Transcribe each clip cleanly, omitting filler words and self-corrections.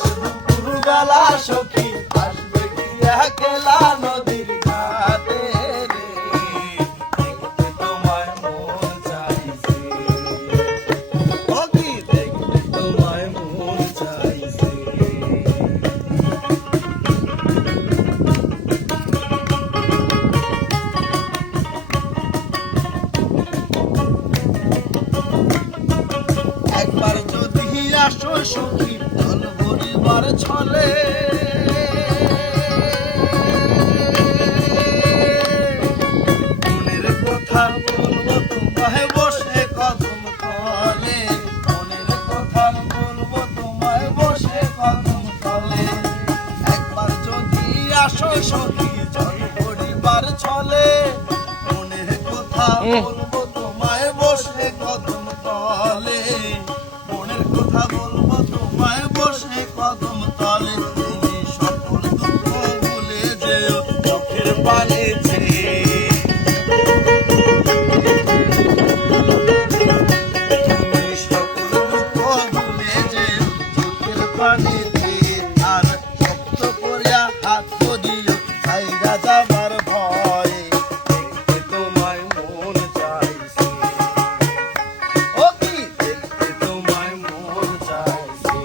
দুপুরবেলা সখী আসবে কি একলা নদীর ঘাটে রে, দেখতে তোমায় মন চাইছে, ও কি দেখতে তোমায় মন চাইছে। একবার যদি আসো সখী দল ভরিবার ছলে, মনের কথা বলবো তোমায় বসে কদম তলে, মনের কথা বলবো তোমায় বসে কদম তলে। একবার যদি আসো সখী দল ভরিবার ছলে, মনের কথা বলবো তোমায় বসে কদম তলে, মনের কথা বলবো তোমায় বসে কদম তলে। তুমি সকল দুঃখ ভুলে যেও চোখের পানিতে, তুমি সকল দুঃখ ভুলে যেও চোখের পানিতে। আর শক্ত করিয়া হাত দিও ছাইরা যাবার ভয়, দেখতে তোমায় মন চাইছে, ও কি দেখতে তোমায় মন চাইছে।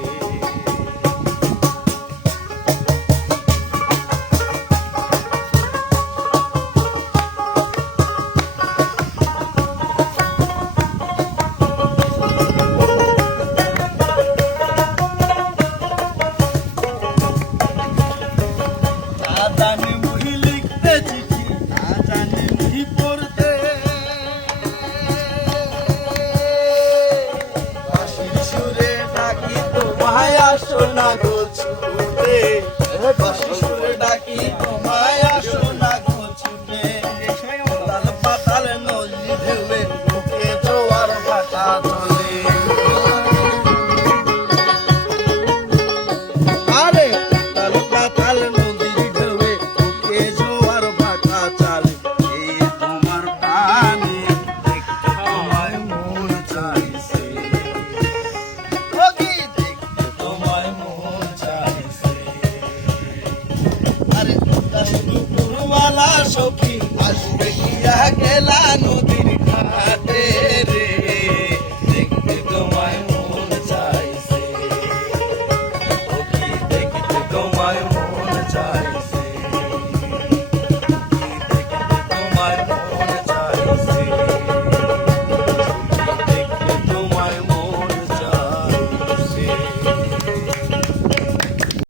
না জানি মুহি লিখতে চিঠি, না জানি মুহি পড়তে, বাঁশির সুরে ডাকি তোমায় আসো না গো ছুটে, বাঁশির